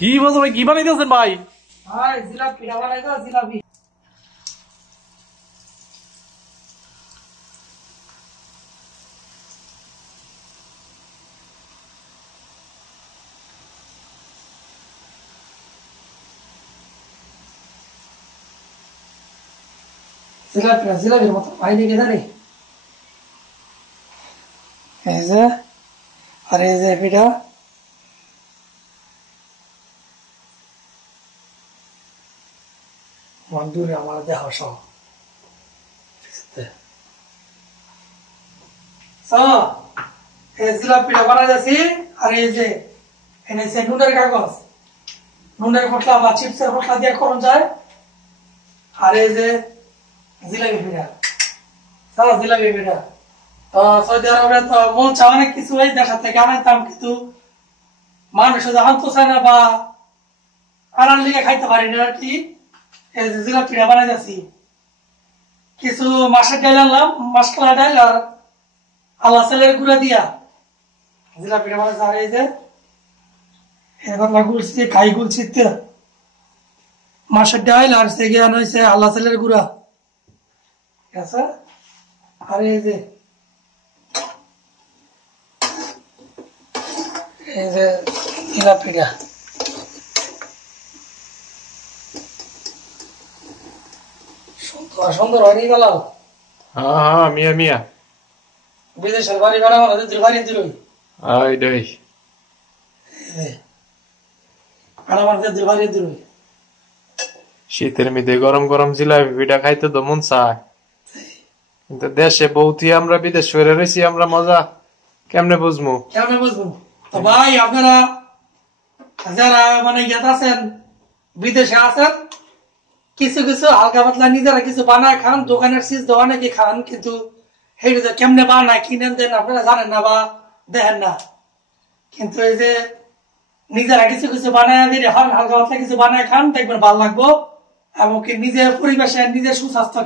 কি বলছো ভাই, কি বানাইতেছেন ভাই? জিলাপি বানাই তো, জিলাপি। জিলাপির মতো ভাই দেখে জানি। এই যে, আর এই যে পিঠা, দূরে আমার দেখা সহ জিলাপিটা বানাই যাচ্ছি। আর এই যে এনেছে নুনের কাগজ, নুনের খোসলা বা চিপসের খোসলা দিয়ে করন যায়। আর এই যে জিলাপি পিঠা, জিলাপি পিঠা। তো সৌদি আরবে তো মন চা অনেক কিছু এই দেশা থেকে আনাইতাম, কিন্তু মানুষ আনতে চায় না বা আনার লিগে খাইতে পারি না আর কি। এই যে জিলাপিটা বানাই যাচ্ছি, কিছু মাছের ডাইল আনলাম, মাসকলা ডাইল আর আল্লাহ চালের গুঁড়া দিয়া জিলাপিটা বানাই। আর এই যে এবার গুলছি, খাই গুলছি মাছের ডাইল আর সে জ্ঞান হয়েছে আল্লাহ চালের গুঁড়া, ঠিক আছে। আর এই যে জিলাপিটা সুন্দর সুন্দর হয়নি গেল। হ্যাঁ মিয়া মিয়া, বিদেশের বাড়ি ভাড়া আমার বাড়ি দিল শীতের মধ্যে গরম গরম জিলাপি পিঠা খাইতে তো মন চায়, কিন্তু দেশে বউতি আমরা বিদেশ করে রয়েছি, আমরা মজা কেমনে বুঝবো? তো ভাই আপনারা যারা মানে ইয়াত আছেন, বিদেশে আছেন, কিছু কিছু হালকা পাতলা নিজেরা কিছু বানায় খান, দোকানের চিজ অনেকে খান, কিন্তু সেই কেমনে বানায় কিনেন দেন আপনারা জানেন না বা দেখেন না। কিন্তু এই যে নিজেরা কিছু কিছু বানায় দিলে হালকা পাতলা কিছু বানায় খান, দেখবেন ভালো লাগবো। এমনকি নিজের পরিবেশে নিজের সুস্বাস্থ্য